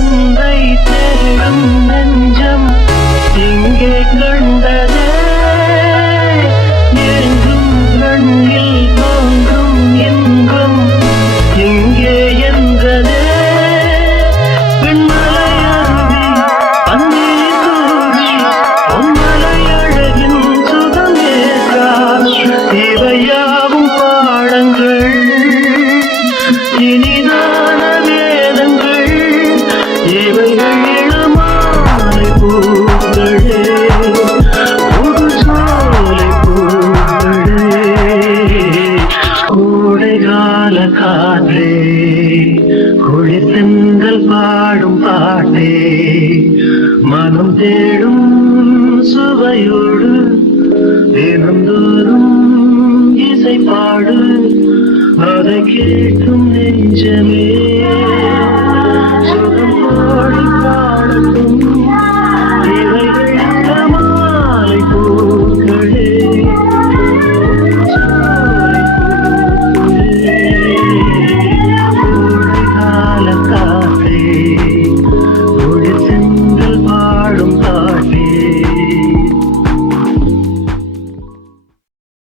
ஒன்றை தேடும் நெஞ்சம் இங்கே கண்டதே என்றும் கண்ணில் தோன்றும் இன்பம் இங்கே என்றதே பெண்மலையருவி பன்னீர் தூவி பொன்மலை அழகின் சுகமே இவையாவும் பாடங்கள் இனிதான வேதங்கள் இவைகள் இளமாலை பூக்களே ஒரு சோலை பூக்களே கோடைகால காற்றே குளிர்தென்றல் பாடும் பாட்டே மனம் தேடும் சுவையோடு தினந்தோறும் இசை பாடு அதை கேட்கும் நெஞ்சமே